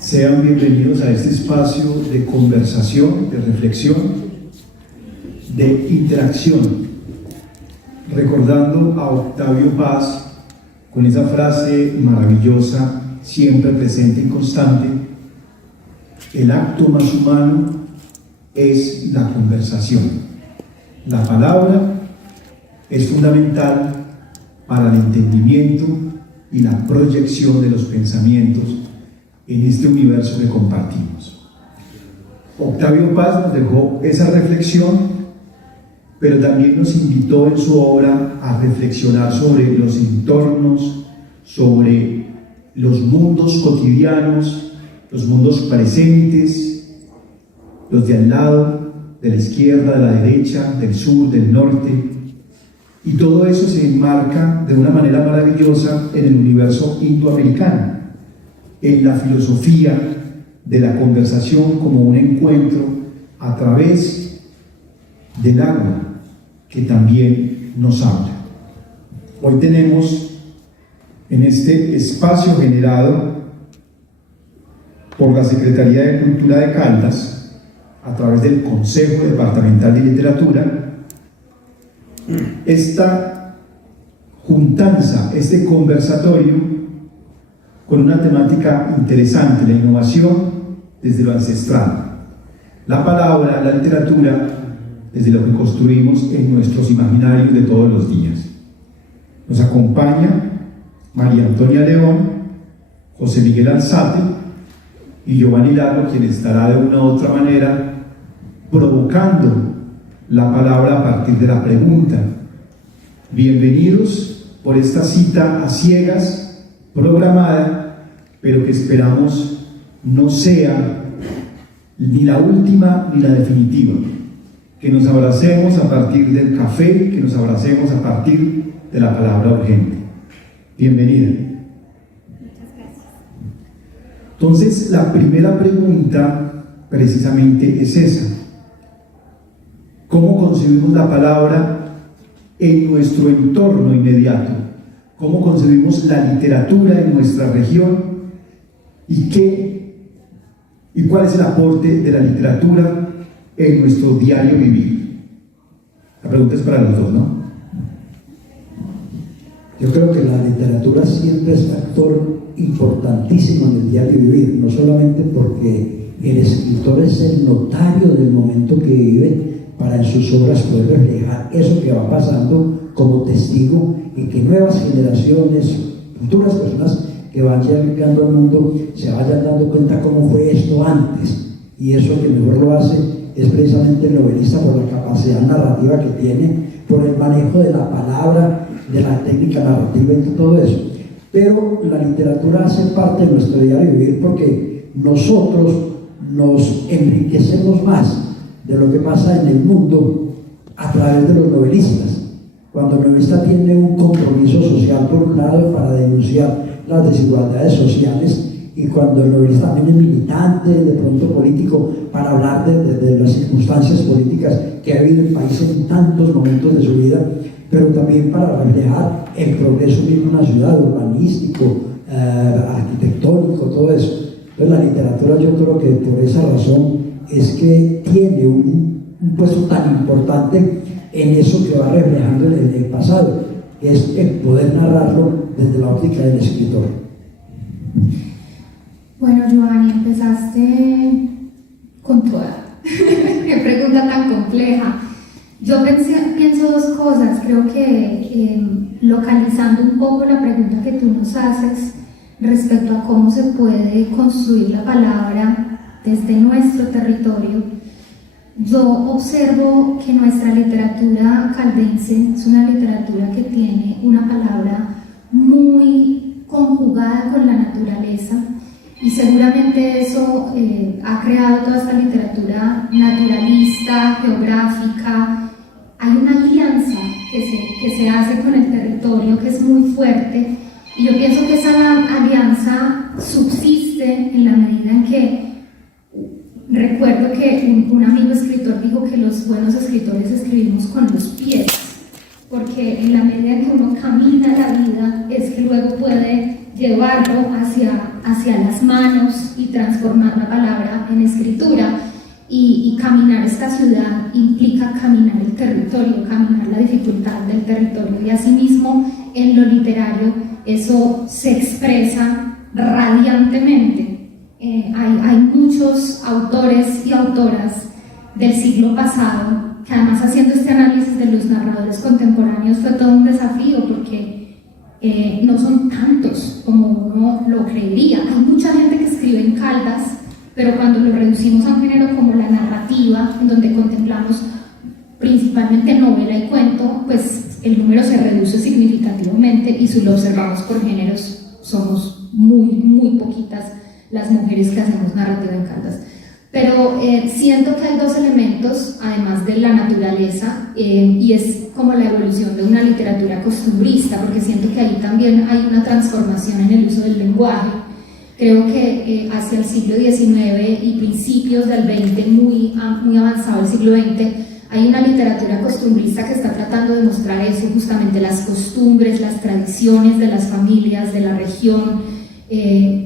Sean bienvenidos a este espacio de conversación, de reflexión, de interacción, recordando a Octavio Paz con esa frase maravillosa, siempre presente y constante: el acto más humano es la conversación. La palabra es fundamental para el entendimiento y la proyección de los pensamientos en este universo que compartimos. Octavio Paz nos dejó esa reflexión, pero también nos invitó en su obra a reflexionar sobre los entornos, sobre los mundos cotidianos, los mundos presentes, los de al lado, de la izquierda, de la derecha, del sur, del norte, y todo eso se enmarca de una manera maravillosa en el universo indoamericano, en la filosofía de la conversación como un encuentro a través del agua, que también nos habla. Hoy tenemos en este espacio generado por la Secretaría de Cultura de Caldas, a través del Consejo Departamental de Literatura, esta juntanza, este conversatorio con una temática interesante: la innovación desde lo ancestral, la palabra, la literatura desde lo que construimos en nuestros imaginarios de todos los días. Nos acompaña María Antonia León, José Miguel Alzate y Giovanni Lago, quien estará de una u otra manera provocando la palabra a partir de la pregunta. Bienvenidos por esta cita a ciegas, programada, pero que esperamos no sea ni la última ni la definitiva. Que nos abracemos a partir del café, que nos abracemos a partir de la palabra urgente. Bienvenida. Muchas gracias. Entonces, la primera pregunta precisamente es esa: ¿cómo concebimos la palabra en nuestro entorno inmediato? ¿Cómo concebimos la literatura en nuestra región? ¿Y cuál es el aporte de la literatura en nuestro diario vivir? La pregunta es para los dos, ¿no? Yo creo que la literatura siempre es factor importantísimo en el diario vivir, no solamente porque el escritor es el notario del momento que vive, para en sus obras poder reflejar eso que va pasando como testigo, y que nuevas generaciones, futuras personas que van llegando al mundo, se vayan dando cuenta cómo fue esto antes. Y eso que mejor lo hace es precisamente el novelista, por la capacidad narrativa que tiene, por el manejo de la palabra, de la técnica narrativa y todo eso. Pero la literatura hace parte de nuestro diario vivir, porque nosotros nos enriquecemos más de lo que pasa en el mundo a través de los novelistas. Cuando el novelista tiene un compromiso social, por un lado, para denunciar las desigualdades sociales, y cuando el novelista también es militante, de pronto político, para hablar de las circunstancias políticas que ha habido el país en tantos momentos de su vida, pero también para reflejar el progreso mismo en una ciudad, urbanístico, arquitectónico, todo eso. Entonces la literatura, yo creo que por esa razón es que tiene un puesto tan importante en eso que va reflejando en el pasado, que es el poder narrarlo desde la óptica del escritor. Bueno, Giovanni, empezaste con toda. Qué pregunta tan compleja. Yo pienso dos cosas. Creo que localizando un poco la pregunta que tú nos haces respecto a cómo se puede construir la palabra desde nuestro territorio, yo observo que nuestra literatura caldense es una literatura que tiene una palabra muy conjugada con la naturaleza, y seguramente eso ha creado toda esta literatura naturalista, geográfica. Hay una alianza que se hace con el territorio que es muy fuerte, y yo pienso que esa alianza subsiste en la medida en que, recuerdo que un amigo escritor dijo que los buenos escritores escribimos con los pies, porque en la medida en que uno camina la vida es que luego puede llevarlo hacia las manos y transformar la palabra en escritura. Y caminar esta ciudad implica caminar el territorio, caminar la dificultad del territorio, y asimismo en lo literario eso se expresa radiantemente. Hay muchos autores y autoras del siglo pasado que, además, haciendo este análisis de los narradores contemporáneos fue todo un desafío, porque no son tantos como uno lo creería. Hay mucha gente que escribe en Caldas, pero cuando lo reducimos a un género como la narrativa, en donde contemplamos principalmente novela y cuento, pues el número se reduce significativamente, y si lo observamos por géneros, somos muy poquitas las mujeres que hacemos narrativa en Caldas. Pero siento que hay dos elementos, además de la naturaleza, y es como la evolución de una literatura costumbrista, porque siento que ahí también hay una transformación en el uso del lenguaje. Creo que hacia el siglo XIX y principios del XX, muy avanzado el siglo XX, hay una literatura costumbrista que está tratando de mostrar eso, justamente las costumbres, las tradiciones de las familias, de la región,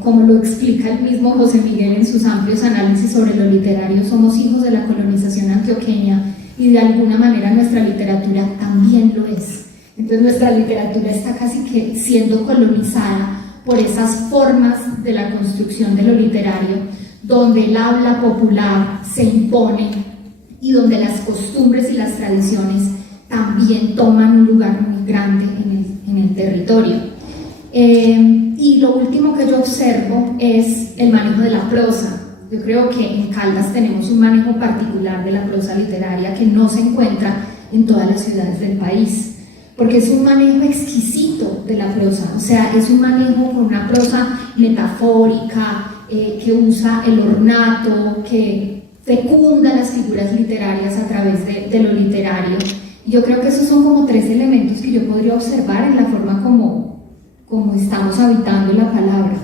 como lo explica el mismo José Miguel en sus amplios análisis sobre lo literario. Somos hijos de la colonización antioqueña, y de alguna manera nuestra literatura también lo es. Entonces nuestra literatura está casi que siendo colonizada por esas formas de la construcción de lo literario, donde el habla popular se impone y donde las costumbres y las tradiciones también toman un lugar muy grande en el territorio. Y lo último que yo observo es el manejo de la prosa. Yo creo que en Caldas tenemos un manejo particular de la prosa literaria que no se encuentra en todas las ciudades del país, porque es un manejo exquisito de la prosa. O sea, es un manejo con una prosa metafórica, que usa el ornato, que fecunda las figuras literarias a través de lo literario. Yo creo que esos son como tres elementos que yo podría observar en la forma como estamos habitando la palabra.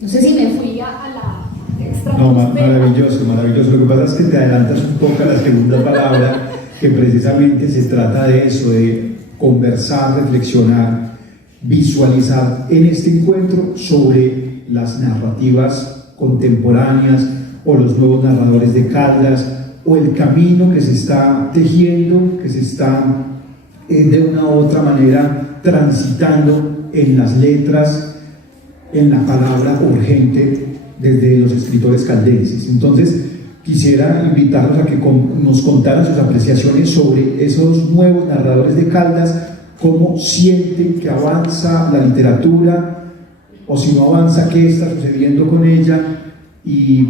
No sé si me fui a la extra. No, maravilloso, maravilloso. Lo que pasa es que te adelantas un poco a la segunda palabra, que precisamente se trata de eso, de conversar, reflexionar, visualizar en este encuentro sobre las narrativas contemporáneas o los nuevos narradores de Caldas, o el camino que se está tejiendo, que se está de una u otra manera transitando en las letras, en la palabra urgente desde los escritores caldenses. Entonces quisiera invitarlos a que nos contaran sus apreciaciones sobre esos nuevos narradores de Caldas, cómo sienten que avanza la literatura, o si no avanza, qué está sucediendo con ella. Y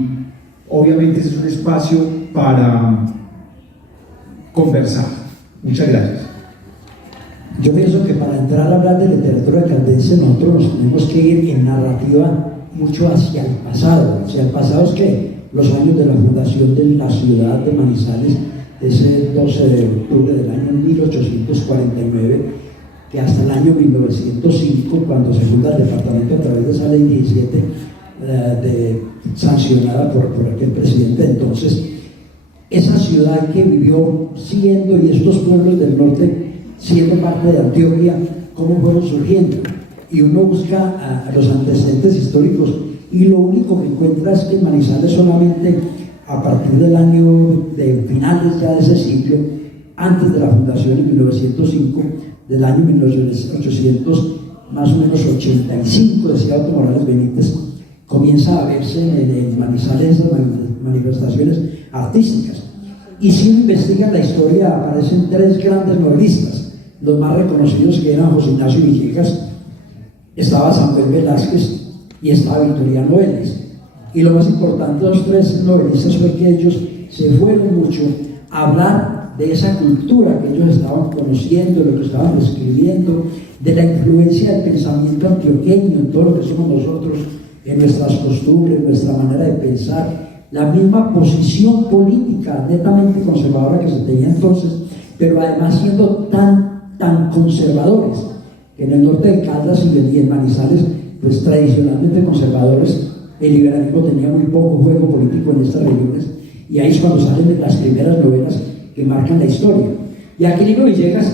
obviamente ese es un espacio para conversar. Muchas gracias. Yo pienso que para entrar a hablar de literatura caldense nosotros nos tenemos que ir en narrativa mucho hacia el pasado. Hacia el pasado es que los años de la fundación de la ciudad de Manizales, ese 12 de octubre del año 1849, que hasta el año 1905, cuando se funda el departamento a través de esa ley 17, sancionada por aquel presidente entonces, esa ciudad que vivió siendo, y estos pueblos del norte siendo parte de Antioquia, cómo fueron surgiendo. Y uno busca a los antecedentes históricos, y lo único que encuentra es que Manizales solamente a partir del año de finales ya de ese siglo, antes de la fundación en 1905, del año 1800 más o menos 85, decía Otto Morales Benítez, comienza a verse en Manizales esas manifestaciones artísticas. Y si uno investiga la historia, aparecen tres grandes novelistas, los más reconocidos, que eran José Ignacio Villegas, estaba Samuel Velázquez y estaba Victoriano Vélez. Y lo más importante de los tres novelistas fue que ellos se fueron mucho a hablar de esa cultura que ellos estaban conociendo, de lo que estaban escribiendo, de la influencia del pensamiento antioqueño en todo lo que somos nosotros, en nuestras costumbres, nuestra manera de pensar, la misma posición política netamente conservadora que se tenía entonces, pero además siendo tan conservadores, que en el norte de Caldas y en Manizales, pues tradicionalmente conservadores, el liberalismo tenía muy poco juego político en estas regiones, y ahí es cuando salen las primeras novelas que marcan la historia. Y Aquilino Villegas,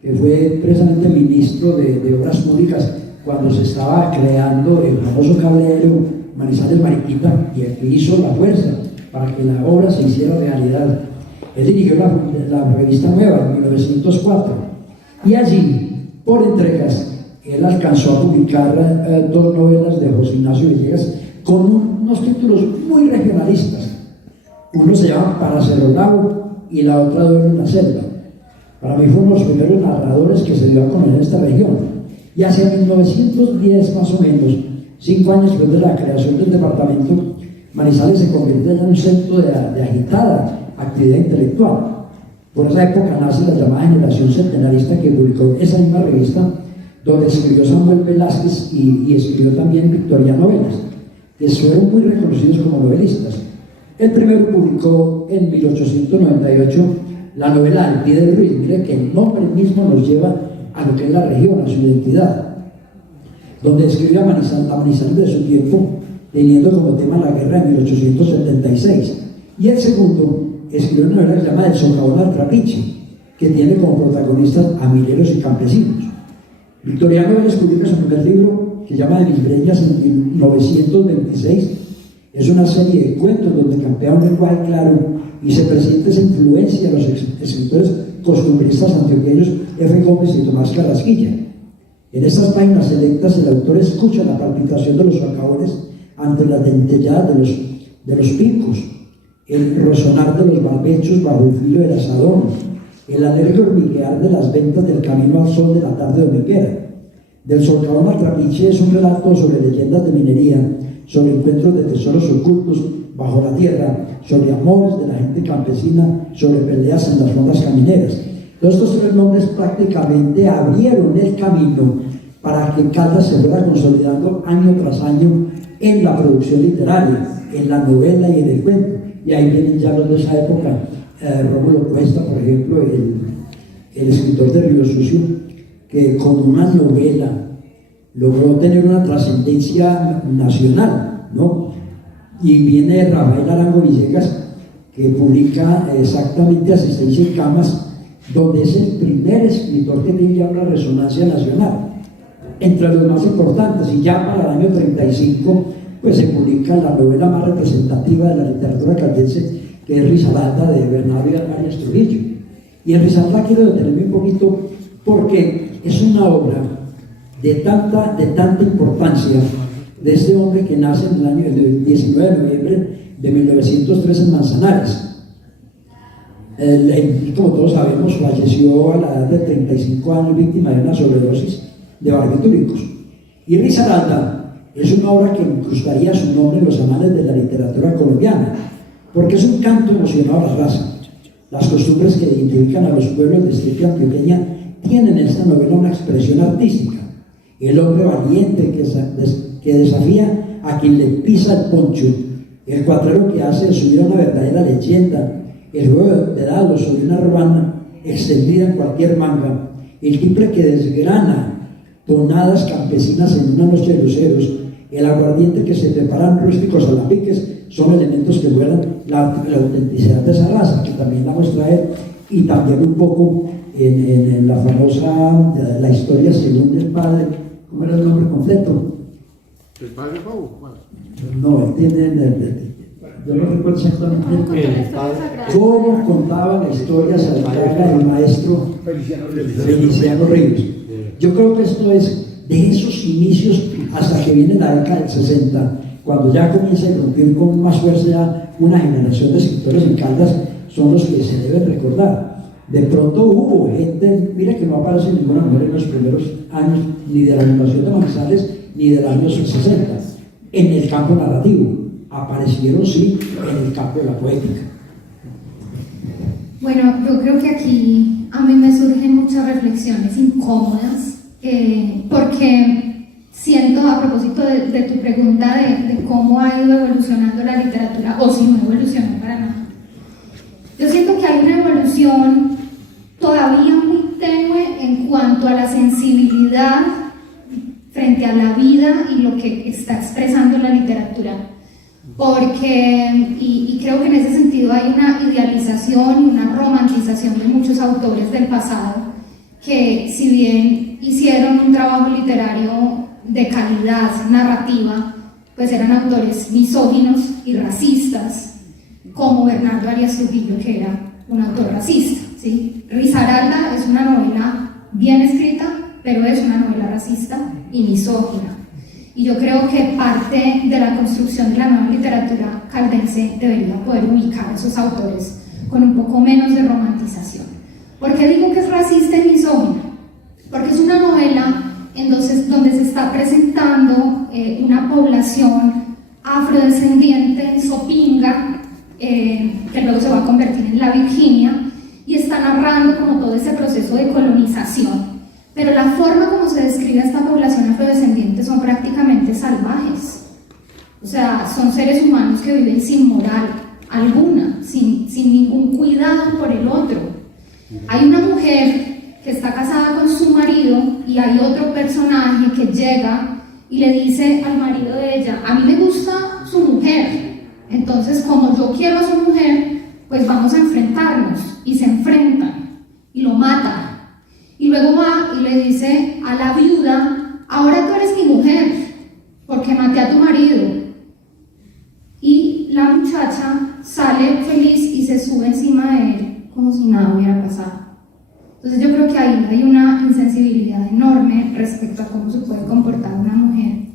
que fue precisamente ministro de Obras Públicas cuando se estaba creando el famoso cable aéreo Manizales-Mariquita, y el que hizo la fuerza para que la obra se hiciera realidad. Él dirigió la revista Nueva en 1904, y allí, por entregas, él alcanzó a publicar 2 novelas de José Ignacio Villegas con unos títulos muy regionalistas. Uno se llama Para Cerro Bravo y la otra Duelo en la Selva. Para mí fue uno de los primeros narradores que se dio a conocer en esta región. Y hacia 1910 más o menos, 5 años después de la creación del departamento, Manizales se convierte en un centro de agitada actividad intelectual. Por esa época nace la llamada Generación Centenarista, que publicó esa misma revista, donde escribió Samuel Velázquez y escribió también Victoriano Vélez, que fueron muy reconocidos como novelistas. El primero publicó en 1898 la novela Al pie del Ruiz. Mire que el nombre mismo nos lleva a lo que es la región, a su identidad, donde escribe a Manizales de su tiempo, teniendo como tema la guerra de 1876. Y el segundo escribió una novela que se llama El socavón al trapiche, que tiene como protagonistas a mineros y campesinos. Victoriano Vélez publica su primer libro, que se llama De mis breñas, en 1926. Es una serie de cuentos donde campea un lenguaje claro y se presenta esa influencia de los escritores costumbristas antioqueños F. Gómez y Tomás Carrasquilla. En estas páginas selectas el autor escucha la palpitación de los socavones ante las dentelladas de los picos, el resonar de los barbechos bajo el filo del asadón, el alegre hormiguear de las ventas del camino al sol de la tarde dominguera. Del socavón al trapiche es un relato sobre leyendas de minería, sobre encuentros de tesoros ocultos bajo la tierra, sobre amores de la gente campesina, sobre peleas en las rondas camineras. Todos estos 3 nombres prácticamente abrieron el camino para que Caldas se fuera consolidando año tras año en la producción literaria, en la novela y en el cuento. Y ahí vienen ya los de esa época, Rómulo Cuesta, por ejemplo, el escritor de Río Sucio, que con una novela logró tener una trascendencia nacional, ¿no? Y viene Rafael Arango Villegas, que publica exactamente Asistencia en Camas, donde es el primer escritor que tiene ya una resonancia nacional, entre los más importantes. Y ya para el año 35 pues se publica la novela más representativa de la literatura caldense, que es Risaralda, de Bernardo Arias Trujillo. Y en Risaralda quiero detenerme un poquito porque es una obra de tanta importancia, de este hombre que nace en el año 19 de noviembre de 1903 en Manzanares. Como todos sabemos, falleció a la edad de 35 años víctima de una sobredosis de barbitúricos. Y Risaralda es una obra que incrustaría su nombre en los anales de la literatura colombiana, porque es un canto emocionado a la raza. Las costumbres que identifican a los pueblos de estirpe antioqueña tienen en esta novela una expresión artística. El hombre valiente que desafía a quien le pisa el poncho, el cuatrero que hace de su vida una verdadera leyenda, el juego de dados sobre una ruana extendida en cualquier manga, el tiple que desgrana tonadas campesinas en una noche de luceros, el aguardiente que se preparan rústicos alambiques, son elementos que muestran la autenticidad de esa raza, que también la muestra él, y también un poco en la famosa, la historia según el padre. ¿Cómo era el nombre completo? ¿El padre Pau? No, él tiene, yo no recuerdo exactamente cómo contaba la historia Salvallaga del maestro Feliciano Ríos. Yo creo que esto es de esos inicios hasta que viene la década del 60, cuando ya comienza a irrumpir con más fuerza ya una generación de escritores en Caldas, son los que se deben recordar. De pronto hubo gente, mira que no aparece ninguna mujer en los primeros años, ni de la animación de Manizales, ni de los años 60, en el campo narrativo. Aparecieron sí en el campo de la poética. Bueno, yo creo que aquí a mí me surgen muchas reflexiones incómodas, porque siento, a propósito de tu pregunta de cómo ha ido evolucionando la literatura, o si no evolucionó para nada, yo siento que hay una evolución todavía muy tenue en cuanto a la sensibilidad frente a la vida y lo que está expresando la literatura. Porque, y creo que en ese sentido hay una idealización y una romantización de muchos autores del pasado que, si bien hicieron un trabajo literario de calidad narrativa, pues eran autores misóginos y racistas, como Bernardo Arias Trujillo, que era un autor racista, ¿sí? Risaralda es una novela bien escrita, pero es una novela racista y misógina. Y yo creo que parte de la construcción de la nueva literatura caldense debería poder ubicar a esos autores con un poco menos de romantización. ¿Por qué digo que es racista y misógina? Porque es una novela entonces donde se está presentando una población afrodescendiente, sopinga, que luego se va a convertir en la Virginia, y está narrando como todo ese proceso de colonización. Pero la forma como se describe a esta población afrodescendiente son prácticamente salvajes. O sea, son seres humanos que viven sin moral alguna, sin ningún cuidado por el otro. Hay una mujer que está casada con su marido y hay otro personaje que llega y le dice al marido de ella: a mí me gusta su mujer, entonces como yo quiero a su mujer, pues vamos a enfrentarnos. Y se enfrentan y lo matan. Y luego va y le dice a la viuda: ahora tú eres mi mujer porque maté a tu marido. Y la muchacha sale feliz y se sube encima de él como si nada hubiera pasado. Entonces yo creo que ahí hay una insensibilidad enorme respecto a cómo se puede comportar una mujer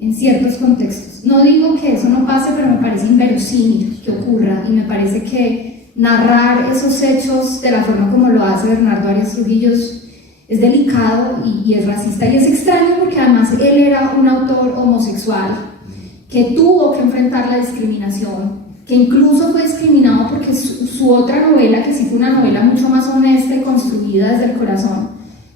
en ciertos contextos. No digo que eso no pase, pero me parece inverosímil que ocurra, y me parece que narrar esos hechos de la forma como lo hace Bernardo Arias Trujillo es delicado y es racista, y es extraño porque además él era un autor homosexual que tuvo que enfrentar la discriminación, que incluso fue discriminado porque su otra novela, que sí fue una novela mucho más honesta y construida desde el corazón,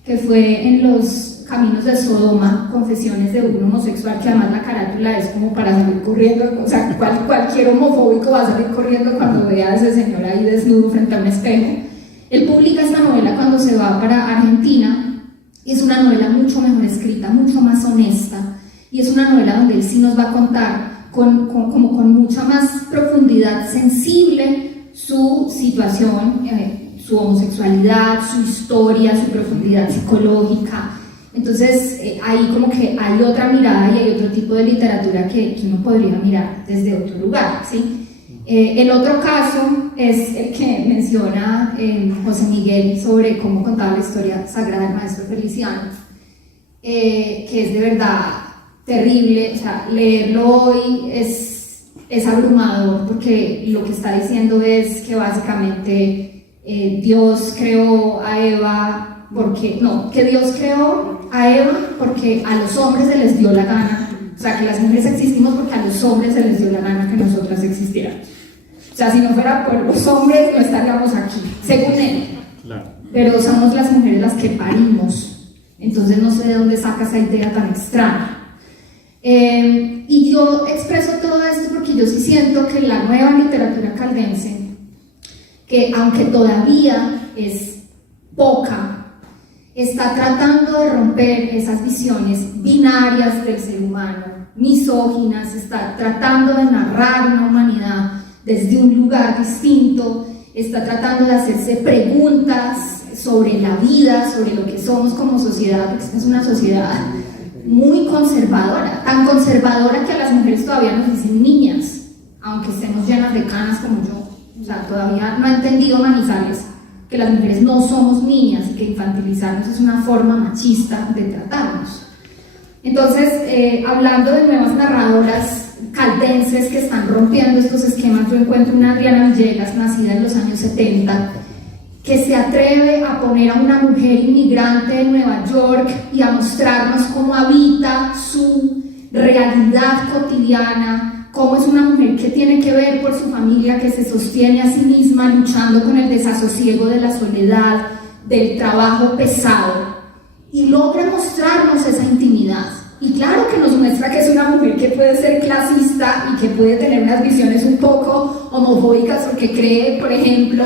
que fue En los caminos de Sodoma, confesiones de un homosexual, que además la carátula es como para salir corriendo, o sea, cualquier homofóbico va a salir corriendo cuando vea a ese señor ahí desnudo frente a un espejo. Él publica esta novela cuando se va para Argentina, y es una novela mucho mejor escrita, mucho más honesta, y es una novela donde él sí nos va a contar con mucha más profundidad sensible su situación, su homosexualidad, su historia, su profundidad psicológica. Entonces ahí como que hay otra mirada y hay otro tipo de literatura que uno podría mirar desde otro lugar, ¿sí? El otro caso es el que menciona José Miguel sobre cómo contaba la historia sagrada del maestro Feliciano, que es de verdad terrible. O sea, leerlo hoy es abrumador, porque lo que está diciendo es que básicamente Dios creó a Eva que Dios creó a Eva porque a los hombres se les dio la gana. O sea, que las mujeres existimos porque a los hombres se les dio la gana que nosotras existiéramos. O sea, si no fuera por los hombres, no estaríamos aquí, según él. Claro. Pero somos las mujeres las que parimos. Entonces no sé de dónde saca esa idea tan extraña. Y yo expreso todo esto porque yo sí siento que la nueva literatura caldense, que aunque todavía es poca, está tratando de romper esas visiones binarias del ser humano, misóginas, está tratando de narrar una humanidad desde un lugar distinto, está tratando de hacerse preguntas sobre la vida, sobre lo que somos como sociedad, porque esta es una sociedad muy conservadora, tan conservadora que a las mujeres todavía nos dicen niñas, aunque estemos llenas de canas como yo. O sea, todavía no ha entendido Manizales que las mujeres no somos niñas y que infantilizarnos es una forma machista de tratarnos. Entonces, hablando de nuevas narradoras caldenses que están rompiendo estos esquemas, yo encuentro una Adriana Villegas, nacida en los años 70, que se atreve a poner a una mujer inmigrante en Nueva York y a mostrarnos cómo habita su realidad cotidiana, cómo es una mujer que tiene que ver por su familia, que se sostiene a sí misma luchando con el desasosiego de la soledad, del trabajo pesado, y logra mostrarnos esa intimidad. Y claro que nos muestra que es una mujer que puede ser clasista y que puede tener unas visiones un poco homofóbicas, porque cree, por ejemplo,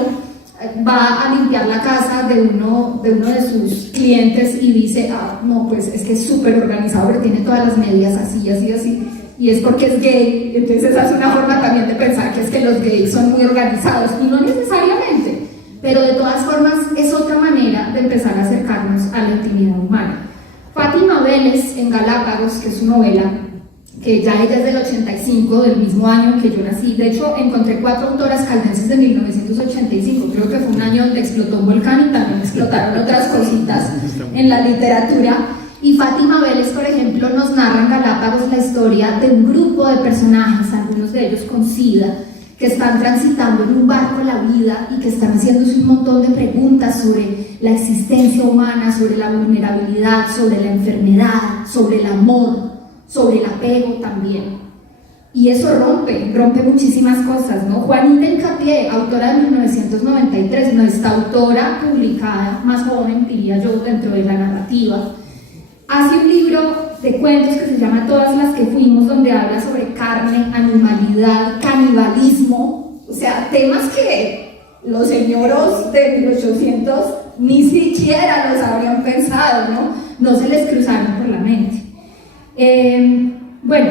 va a limpiar la casa de uno de sus clientes y dice: ah, no, pues es que es súper organizado, pero tiene todas las medidas así, así, así, y es porque es gay. Entonces esa es una forma también de pensar que es que los gays son muy organizados, y no necesariamente, pero de todas formas es otra manera de empezar a acercarnos a la intimidad humana. Fátima Vélez en Galápagos, que es su novela, que ya ella es del 85, del mismo año que yo nací. De hecho, encontré 4 autoras caldenses de 1985. Creo que fue un año donde explotó un volcán y también explotaron otras cositas en la literatura. Y Fátima Vélez, por ejemplo, nos narra en Galápagos la historia de un grupo de personajes, algunos de ellos con SIDA, que están transitando en un barco la vida y que están haciéndose un montón de preguntas sobre la existencia humana, sobre la vulnerabilidad, sobre la enfermedad, sobre el amor, sobre el apego también. Y eso rompe muchísimas cosas, ¿no? Juanita Hincapié, autora de 1993, nuestra autora publicada, más joven, diría yo, dentro de la narrativa, hace un libro de cuentos que se llama Todas las que fuimos, donde habla sobre carne, animalidad, canibalismo, o sea, temas que los señoros de 1800 ni siquiera los habrían pensado, ¿no? No se les cruzaron por la mente. Bueno,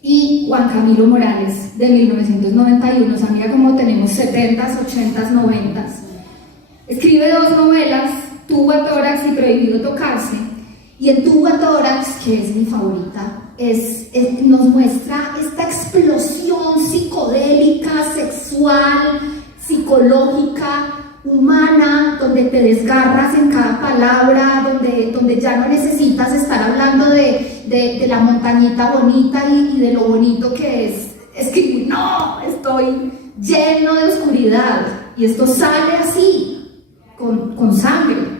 y Juan Camilo Morales de 1991, o sea, mira cómo tenemos 70s, 80s, 90s. Escribe 2 novelas, Tubo-Tórax y Prohibido Tocarse. Y en Tubo-Tórax, que es mi favorita, nos muestra esta explosión psicodélica, sexual, psicológica, humana, donde te desgarras en cada palabra, donde ya no necesitas estar hablando de la montañita bonita y de lo bonito que es escribir. No, estoy lleno de oscuridad y esto sale así, con sangre.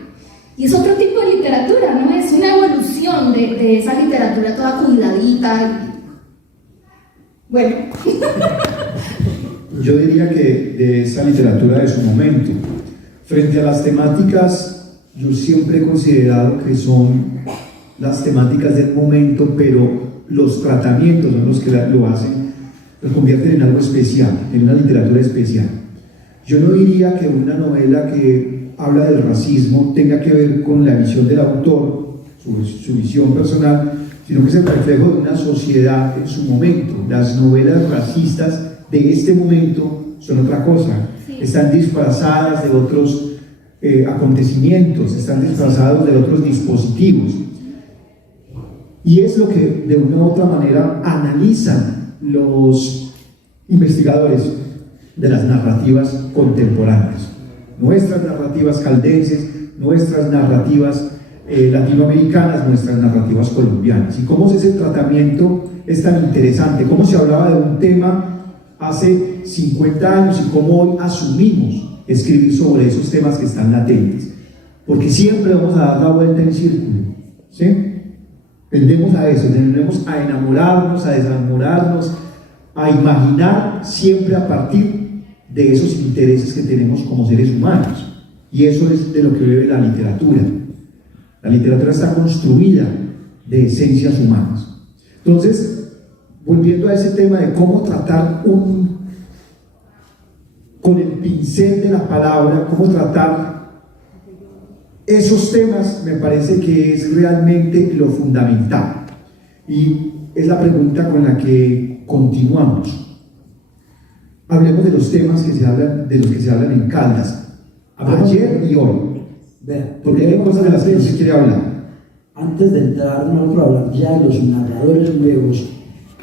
Y es otro tipo de literatura, ¿no? Es una evolución de esa literatura toda cuidadita. Bueno. Yo diría que de esa literatura de su momento. Frente a las temáticas, yo siempre he considerado que son las temáticas del momento, pero los tratamientos son los que lo hacen, lo convierten en algo especial, en una literatura especial. Yo no diría que una novela que habla del racismo tenga que ver con la visión del autor, su visión personal, sino que es el reflejo de una sociedad en su momento. Las novelas racistas de este momento son otra cosa, sí. Están disfrazadas de otros acontecimientos, están disfrazados de otros dispositivos. Y es lo que de una u otra manera analizan los investigadores de las narrativas contemporáneas. Nuestras narrativas caldenses, nuestras narrativas latinoamericanas, nuestras narrativas colombianas. Y cómo ese tratamiento es tan interesante, cómo se hablaba de un tema hace 50 años y cómo hoy asumimos escribir sobre esos temas que están latentes. Porque siempre vamos a dar la vuelta en círculo, ¿sí? Tendemos a eso, tendemos a enamorarnos, a desamorarnos, a imaginar siempre a partir de esos intereses que tenemos como seres humanos. Y eso es de lo que bebe la literatura. La literatura está construida de esencias humanas. Entonces, volviendo a ese tema de cómo tratar con el pincel de la palabra, cómo tratar esos temas, me parece que es realmente lo fundamental. Y es la pregunta con la que continuamos. Hablemos de los temas de los que se hablan en Caldas, ayer y hoy. Porque hay cosas de las que no se quiere hablar. Antes de entrar nosotros a hablar ya de los narradores nuevos,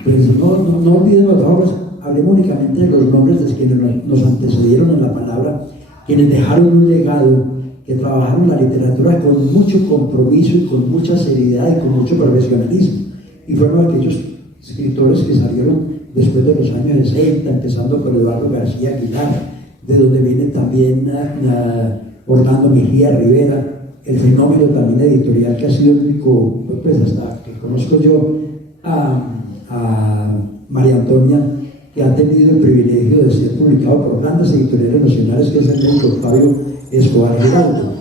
pues no olvidemos, hablemos únicamente de los nombres de quienes nos antecedieron en la palabra, quienes dejaron un legado, que trabajaron la literatura con mucho compromiso y con mucha seriedad y con mucho profesionalismo. Y fueron aquellos escritores que salieron después de los años 60, empezando por Eduardo García Aguilar, de donde viene también Orlando Mejía Rivera, el fenómeno también editorial que ha sido el único, pues hasta que conozco yo a María Antonia, que ha tenido el privilegio de ser publicado por grandes editoriales nacionales, que es el médico Fabio Escobar Giraldo.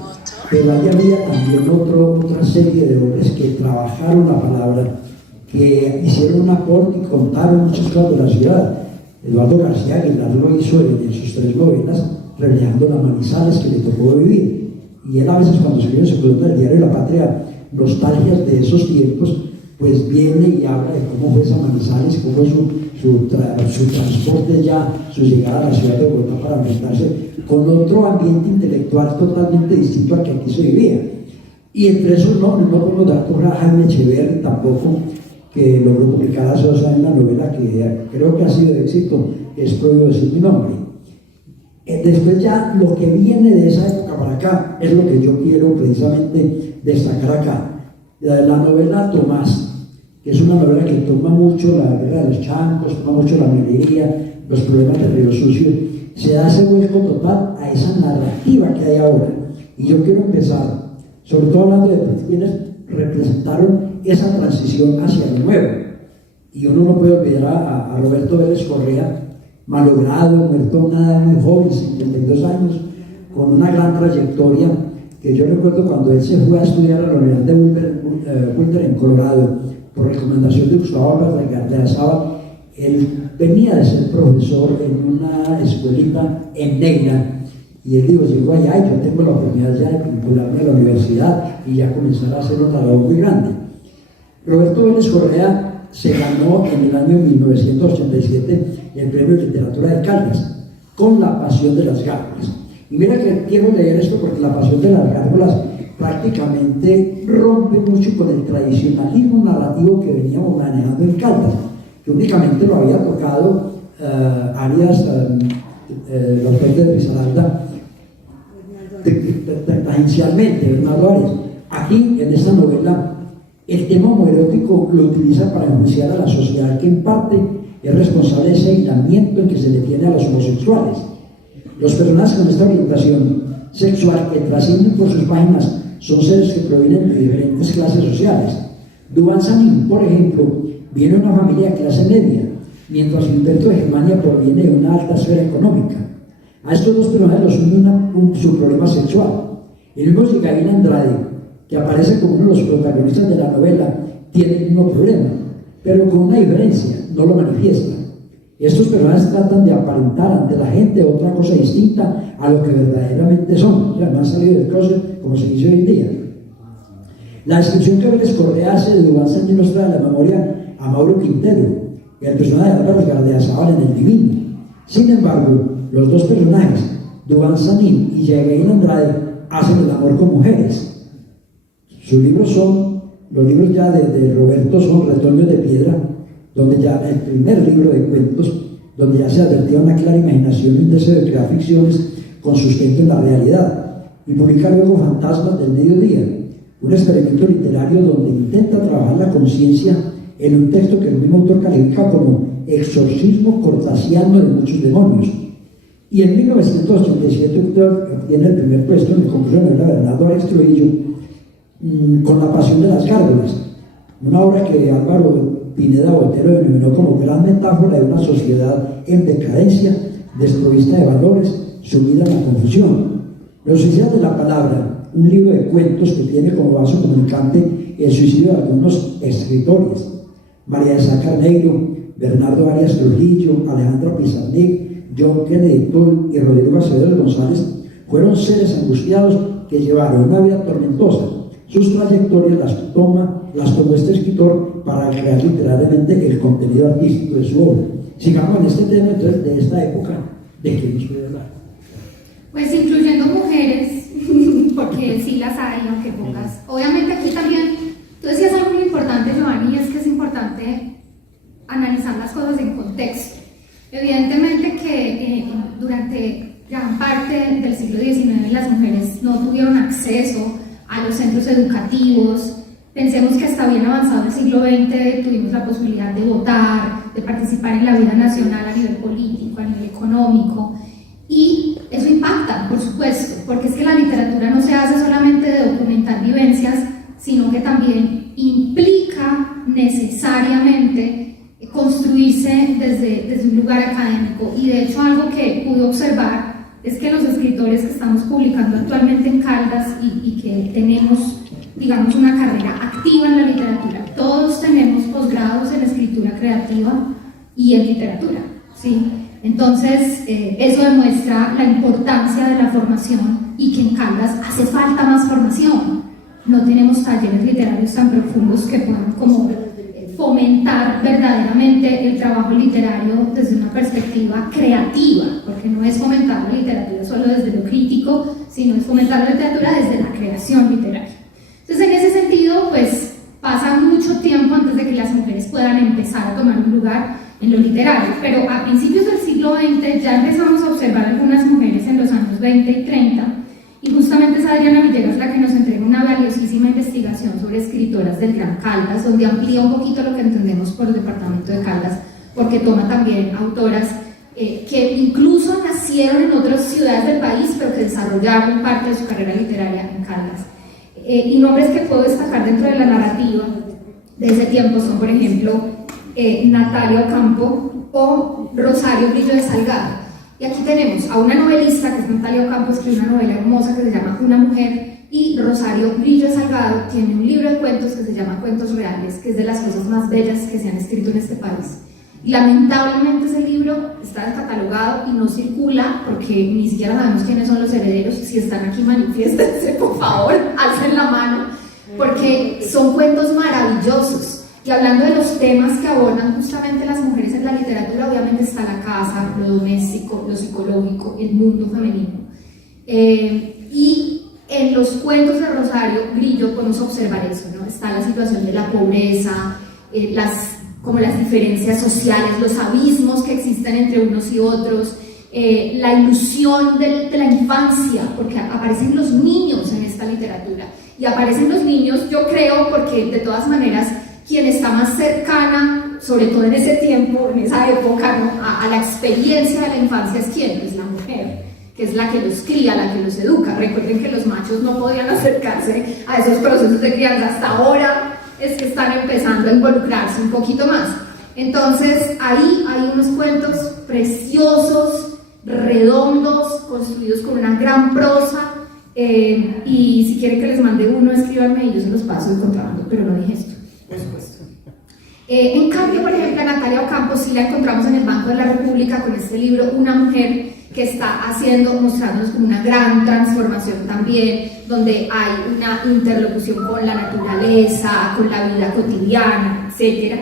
Pero ahí había también otra serie de hombres que trabajaron la palabra, que hicieron un aporte y contaron muchas cosas de la ciudad. Eduardo García Aguilar lo hizo en sus 3 novelas, reflejando las Manizales que le tocó vivir. Y él a veces cuando escribe en su columna del diario La Patria, nostalgias de esos tiempos, pues viene y habla de cómo fue esa Manizales, cómo fue su transporte ya, su llegada a la ciudad de Bogotá para enfrentarse con otro ambiente intelectual totalmente distinto al que aquí se vivía. Y entre esos no podemos dar por a Jaime Echeverri tampoco, que logró publicar hace 2 años una novela que creo que ha sido de éxito, que es Prohibido decir mi nombre. Después ya lo que viene de esa época para acá es lo que yo quiero precisamente destacar acá. La novela Tomás, que es una novela que toma mucho la guerra de los chancos, toma mucho la minería, los problemas del Río Sucio, se da ese vuelco total a esa narrativa que hay ahora. Y yo quiero empezar, sobre todo hablando de quienes representaron esa transición hacia lo nuevo. Y uno no puede olvidar a Roberto Vélez Correa, malogrado, muerto a una edad muy joven, 52 años, con una gran trayectoria, que yo recuerdo cuando él se fue a estudiar a la Universidad de Boulder en Colorado, por recomendación de Gustavo Álvarez de Gardeazabal. Él venía de ser profesor en una escuelita en Negra, y él dijo, llegó allá y yo tengo la oportunidad ya de vincularme a la universidad y ya comenzar a hacer una labor muy grande. Roberto Vélez Correa se ganó en el año 1987 el Premio de Literatura de Caldas con La Pasión de las Gárgolas. Y mira que quiero leer esto porque La Pasión de las Gárgolas prácticamente rompe mucho con el tradicionalismo narrativo que veníamos manejando en Caldas, que únicamente lo había tocado Arias, los Fuentes de Risaralda, tangencialmente, Bernardo Arias. Aquí, en esta novela, el tema homoerótico lo utiliza para enjuiciar a la sociedad, que en parte es responsable de ese aislamiento en que se le tiene a los homosexuales. Los personajes con esta orientación sexual que trascienden por sus páginas son seres que provienen de diferentes clases sociales. Duván Sanín, por ejemplo, viene de una familia de clase media, mientras Gilberto de Germania proviene de una alta esfera económica. A estos dos personajes los une su problema sexual. El mismo Zigaín Andrade, que aparece como uno de los protagonistas de la novela, tiene el mismo problema, pero con una diferencia, no lo manifiesta. Estos personajes tratan de aparentar ante la gente otra cosa distinta a lo que verdaderamente son. O sea, no han salido del closet como se dice hoy en día. La descripción que Vélez Correa hace de Duván Sanín nos trae a la memoria a Mauro Quintero, el personaje de Álvaro Gardeazabal en El Divino. Sin embargo, los dos personajes, Duván Sanín y Zigaín Andrade, hacen el amor con mujeres. Sus libros son, los libros ya de Roberto son Retoños de Piedra, donde ya el primer libro de cuentos, donde ya se advertía una clara imaginación y un deseo de crear ficciones con sustento en la realidad, y publica luego Fantasmas del Mediodía, un experimento literario donde intenta trabajar la conciencia en un texto que el mismo autor califica como exorcismo cortasiano de muchos demonios. Y en 1987 obtiene el primer puesto en el concurso de novela de Bernardo Arias Trujillo con La Pasión de las Gárgolas, una obra que Álvaro Pineda Botero denominó como gran metáfora de una sociedad en decadencia, desprovista de valores, sumida en la confusión. Los Suicidas de la Palabra, un libro de cuentos que tiene como vaso comunicante el suicidio de algunos escritores: María de Sá Carneiro, Bernardo Arias Trujillo, Alejandra Pizarnik, John Kennedy Toole y Rodrigo Acevedo González fueron seres angustiados que llevaron una vida tormentosa. Sus trayectorias las tomó este escritor para crear literariamente el contenido artístico de su obra. Sigamos en este tema entonces de esta época. ¿De qué nos puede hablar? Pues incluyendo mujeres, porque sí las hay, aunque pocas. Obviamente aquí también, tú decías algo muy importante, Giovanni, y es que es importante analizar las cosas en contexto. Evidentemente que durante gran parte del siglo XIX las mujeres no tuvieron acceso a los centros educativos. Pensemos que hasta bien avanzado el siglo XX tuvimos la posibilidad de votar, de participar en la vida nacional a nivel político, a nivel económico, y eso impacta, por supuesto, porque es que la literatura no se hace solamente de documentar vivencias, sino que también implica necesariamente construirse desde un lugar académico. Y de hecho algo que pude observar es que los escritores que estamos publicando actualmente en Caldas y que tenemos, digamos, una carrera activa en la literatura, todos tenemos posgrados en escritura creativa y en literatura, ¿sí? Entonces, eso demuestra la importancia de la formación y que en Caldas hace falta más formación. No tenemos talleres literarios tan profundos que puedan como fomentar verdaderamente el trabajo literario desde una perspectiva creativa, porque no es fomentar la literatura solo desde lo crítico, sino es fomentar la literatura desde la creación literaria. Entonces, en ese sentido, pues pasa mucho tiempo antes de que las mujeres puedan empezar a tomar un lugar en lo literario, pero a principios del siglo XX ya empezamos a observar algunas mujeres en los años 20 y 30, y justamente es Adriana Villegas la que nos entrega una valiosísima investigación sobre escritoras del Gran Caldas, donde amplía un poquito lo que entendemos por el departamento de Caldas, porque toma también autoras que incluso nacieron en otras ciudades del país, pero que desarrollaron parte de su carrera literaria en Caldas. Y nombres que puedo destacar dentro de la narrativa de ese tiempo son, por ejemplo, Natalia Ocampo o Rosario Brillo de Salgado. Y aquí tenemos a una novelista, que es Natalia Ocampo, escribe una novela hermosa que se llama Una Mujer, y Rosario Brillo de Salgado tiene un libro de cuentos que se llama Cuentos Reales, que es de las cosas más bellas que se han escrito en este país. Y lamentablemente ese libro está descatalogado y no circula porque ni siquiera sabemos quiénes son los herederos. Si están aquí, manifiéstense, por favor, alcen la mano, porque son cuentos maravillosos. Y hablando de los temas que abordan justamente las mujeres en la literatura, obviamente está la casa, lo doméstico, lo psicológico, el mundo femenino. Y en los cuentos de Rosario Brillo podemos observar eso, ¿no? Está la situación de la pobreza, como las diferencias sociales, los abismos que existen entre unos y otros, la ilusión de la infancia, porque aparecen los niños en esta literatura. Y aparecen los niños, yo creo, porque de todas maneras, quien está más cercana, sobre todo en ese tiempo, en esa época, ¿no?, a la experiencia de la infancia es ¿quién? Es la mujer, que es la que los cría, la que los educa. Recuerden que los machos no podían acercarse a esos procesos de crianza hasta ahora, es que están empezando a involucrarse un poquito más. Entonces, ahí hay unos cuentos preciosos, redondos, construidos con una gran prosa, y si quieren que les mande uno, escríbanme y yo se los paso de contrabando, pero no dije esto, por supuesto. En cambio, por ejemplo, a Natalia Ocampo sí la encontramos en el Banco de la República con este libro, Una Mujer, que está mostrándonos como una gran transformación también, donde hay una interlocución con la naturaleza, con la vida cotidiana, etc.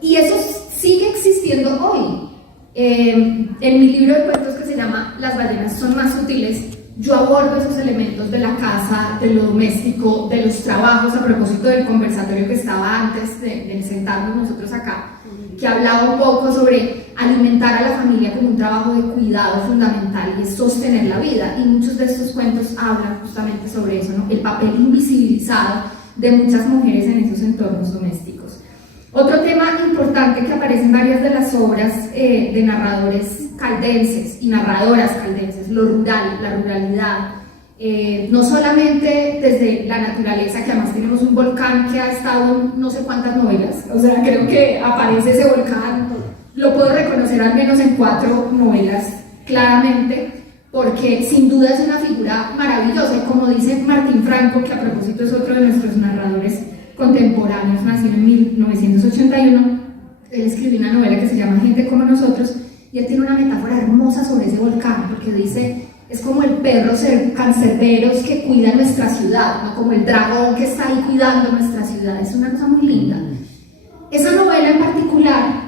Y eso sigue existiendo hoy. En mi libro de cuentos que se llama Las ballenas son más útiles, yo abordo esos elementos de la casa, de lo doméstico, de los trabajos, a propósito del conversatorio que estaba antes de sentarnos nosotros acá, que hablaba un poco sobre alimentar a la familia como un trabajo de cuidado fundamental y es sostener la vida, y muchos de estos cuentos hablan justamente sobre eso, ¿no?, el papel invisibilizado de muchas mujeres en esos entornos domésticos. Otro tema importante que aparece en varias de las obras de narradores caldenses y narradoras caldenses, lo rural, la ruralidad, no solamente desde la naturaleza, que además tenemos un volcán que ha estado en no sé cuántas novelas, o sea, creo que aparece ese volcán, lo puedo reconocer al menos en 4 novelas claramente, porque sin duda es una figura maravillosa, y como dice Martín Franco, que a propósito es otro de nuestros narradores contemporáneos, nacido en 1981, él escribió una novela que se llama Gente como nosotros, y él tiene una metáfora hermosa sobre ese volcán, porque dice, es como el perro cancerberos que cuida nuestra ciudad, ¿no?, como el dragón que está ahí cuidando nuestra ciudad. Es una cosa muy linda. Esa novela en particular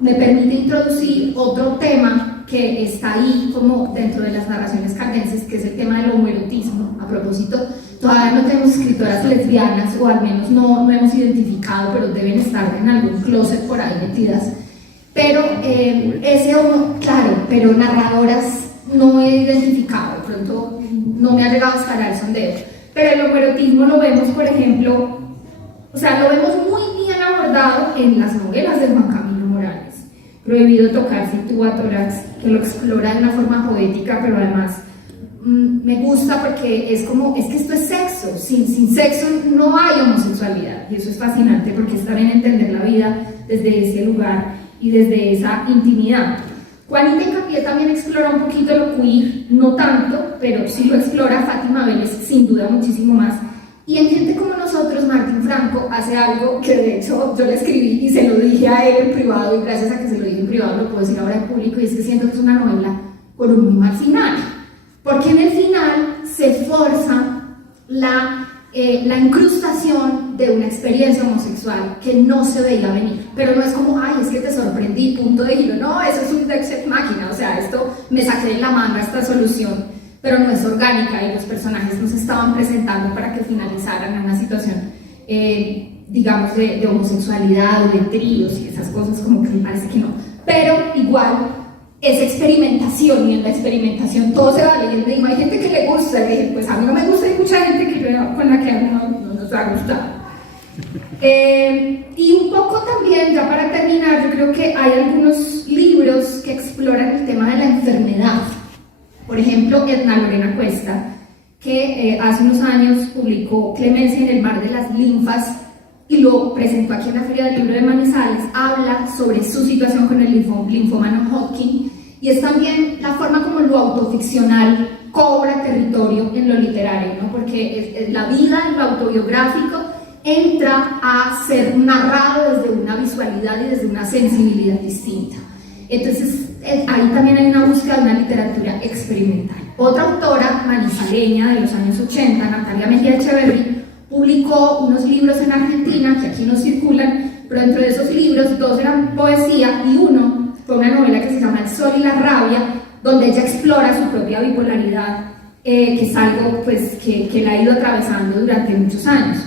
me permite introducir otro tema que está ahí como dentro de las narraciones caldenses, que es el tema del homoerotismo. A propósito, todavía no tenemos escritoras lesbianas, o al menos no hemos identificado, pero deben estar en algún closet por ahí metidas. Pero pero narradoras no he identificado, de pronto no me ha llegado a escalar el sondeo. Pero el homoerotismo lo vemos, por ejemplo, o sea, lo vemos muy bien abordado en las novelas de Juan Camilo Morales. Prohibido tocar si tú atoras, que lo explora de una forma poética, pero además me gusta porque es que esto es sexo, sin sexo no hay homosexualidad, y eso es fascinante porque está bien entender la vida desde ese lugar y desde esa intimidad. Juanita Incapié también explora un poquito lo queer, no tanto, pero sí lo explora. Fátima Vélez sin duda muchísimo más. Y en Gente como nosotros, Martín Franco hace algo que de hecho yo le escribí y se lo dije a él en privado, y gracias a que se lo dije en privado lo puedo decir ahora en público, y es que siento que es una novela con un muy mal final, porque en el final se forza la incrustación de una experiencia homosexual que no se veía venir, pero no es como, ay, es que te sorprendí, punto de giro, no, eso es un Deus ex machina, o sea, esto me saqué de la manga esta solución, pero no es orgánica y los personajes no se estaban presentando para que finalizaran en una situación, digamos, de homosexualidad o de tríos y esas cosas, como que me parece que no. Pero igual es experimentación, y en la experimentación todo se vale. Y él me dijo, hay gente que le gusta, y le dije, pues a mí no me gusta, hay mucha gente que con la que no nos va a gustar. Y un poco también, ya para terminar, yo creo que hay algunos libros que exploran el tema de la enfermedad. Por ejemplo, Edna Lorena Cuesta, que hace unos años publicó Clemencia en el mar de las linfas y lo presentó aquí en la Feria del Libro de Manizales. Habla sobre su situación con el linfoma no-Hodgkin, y es también la forma como lo autoficcional cobra territorio en lo literario, ¿no? Porque es la vida, lo autobiográfico entra a ser narrado desde una visualidad y desde una sensibilidad distinta. Entonces, ahí también hay una búsqueda de una literatura experimental. Otra autora manizaleña de los años 80, Natalia Mejía Echeverry, publicó unos libros en Argentina que aquí no circulan, pero dentro de esos libros 2 eran poesía y uno fue una novela que se llama El sol y la rabia, donde ella explora su propia bipolaridad, que es algo pues, que la ha ido atravesando durante muchos años.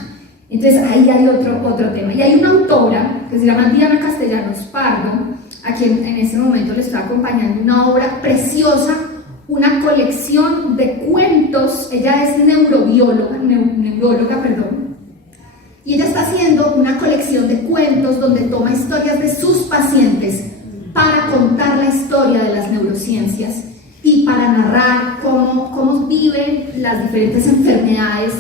Entonces ahí hay otro tema. Y hay una autora que se llama Diana Castellanos Pardo, a quien en este momento le estoy acompañando una obra preciosa, una colección de cuentos. Ella es neuróloga, y ella está haciendo una colección de cuentos donde toma historias de sus pacientes para contar la historia de las neurociencias y para narrar cómo viven las diferentes enfermedades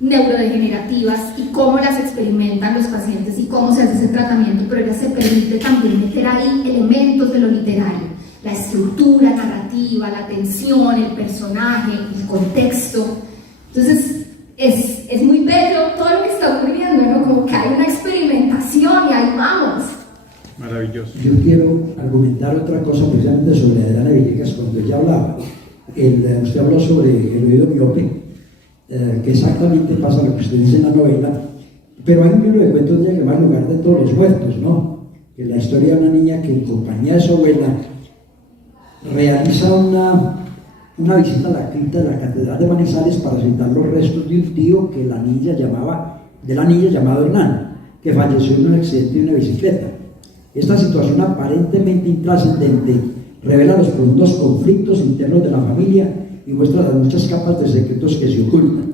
neurodegenerativas y cómo las experimentan los pacientes y cómo se hace ese tratamiento, pero ella se permite también meter ahí elementos de lo literario, la estructura narrativa, la tensión, el personaje, el contexto. Entonces es muy bello todo lo que está ocurriendo, ¿no? Como que hay una experimentación y ahí vamos. Maravilloso. Yo quiero argumentar otra cosa precisamente sobre Adriana Villegas. Cuando ella hablaba, usted habló sobre el oído miope, que exactamente pasa lo que usted dice en la novela, pero hay un libro de cuentos de ella que va al lugar de todos los muertos, ¿no? Que es la historia de una niña que en compañía de su abuela realiza una visita a la cripta de la Catedral de Manizales para visitar los restos de un tío que la niña llamado Hernán, que falleció en un accidente de una bicicleta. Esta situación aparentemente intrascendente revela los profundos conflictos internos de la familia y muestra las muchas capas de secretos que se ocultan.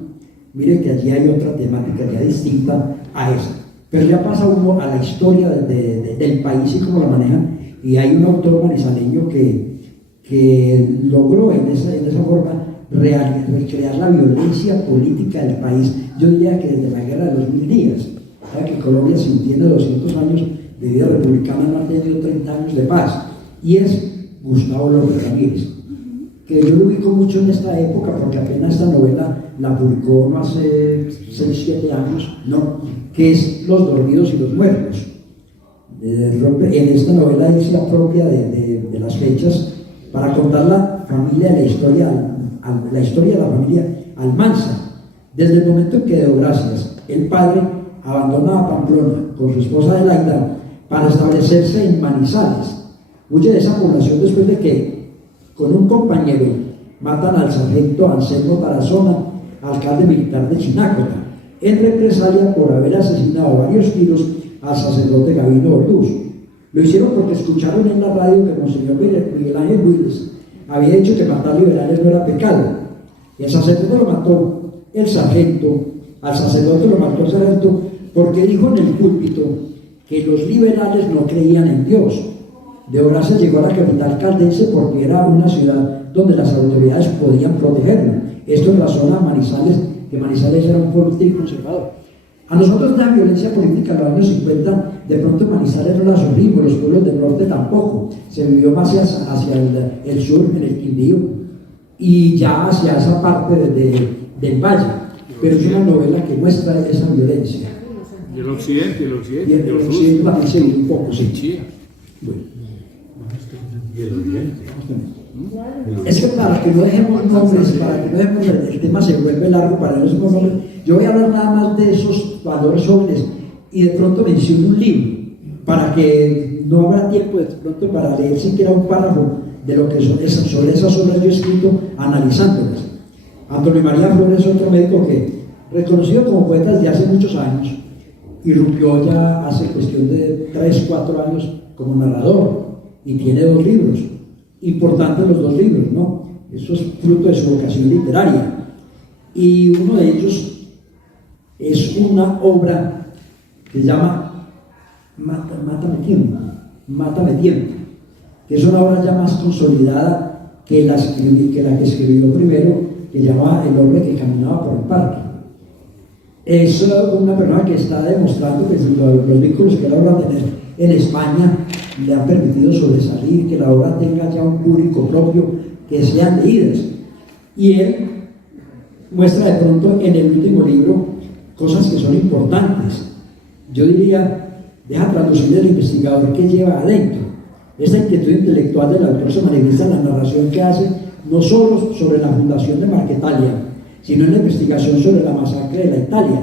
Mire que allí hay otra temática ya distinta a esa. Pero ya pasa uno a la historia del país y cómo la manejan, y hay un autor manizaleño que logró en esa forma recrear la violencia política del país. Yo diría que desde la guerra de los 1000 días, ¿sabe? Que Colombia, si tiene 200 años de vida republicana, no ha tenido 30 años de paz, y es Gustavo López Ramírez, que yo lo ubico mucho en esta época porque apenas esta novela la publicó no hace 6-7 años, ¿no? Que es Los dormidos y los muertos. En esta novela él se apropia de las fechas para contar la familia de la historia de la familia Almanza, desde el momento en que Deogracias, el padre, abandona a Pamplona con su esposa Adelaida para establecerse en Manizales. Huye de esa población después de que, con un compañero, matan al sargento Anselmo Tarazona, alcalde militar de Chinácota, en represalia por haber asesinado a varios tiros al sacerdote Gabino Orduz. Lo hicieron porque escucharon en la radio que Monseñor Miguel Ángel Willis había dicho que matar liberales no era pecado. El sacerdote lo mató el sargento, al sacerdote lo mató el sargento porque dijo en el púlpito que los liberales no creían en Dios. Deogracias llegó a la capital caldense porque era una ciudad donde las autoridades podían protegerlo. Esto en razón a Manizales, que Manizales era un pueblo muy conservador. A nosotros la violencia política en los años 50, de pronto Manizales no la sufrimos, los pueblos del norte tampoco. Se vivió más hacia el sur, en el Quindío, y ya hacia esa parte del valle. Pero es una novela que muestra esa violencia. Y el occidente, Y el occidente también se vive un poco, sí. Chía. Bueno. Y el oriente. Es que para que no dejemos nombres, para que no dejemos el tema se vuelve largo para no decimos nombres. Yo voy a hablar nada más de esos valores jóvenes y de pronto menciono un libro para que no habrá tiempo de pronto para leer siquiera un párrafo de lo que son sobre esas obras yo he escrito analizándolas. Antonio María Flores, otro médico que, reconocido como poeta desde hace muchos años, irrumpió ya hace cuestión de 3, 4 años como narrador y tiene 2 libros, importantes los 2 libros, ¿no? Eso es fruto de su vocación literaria. Y uno de ellos es una obra que se llama Mátame Tiempo, que es una obra ya más consolidada que la que escribió primero, que llama El hombre que caminaba por el parque. Es una persona que está demostrando que los vínculos que la obra tiene en España le han permitido sobresalir, que la obra tenga ya un público propio, que sean leídas. Y él muestra de pronto en el último libro cosas que son importantes. Yo diría, deja traducir el investigador que lleva adentro. Esta inquietud intelectual del autor se manifiesta en la narración que hace no solo sobre la fundación de Marquetalia, sino en la investigación sobre la masacre de la Italia,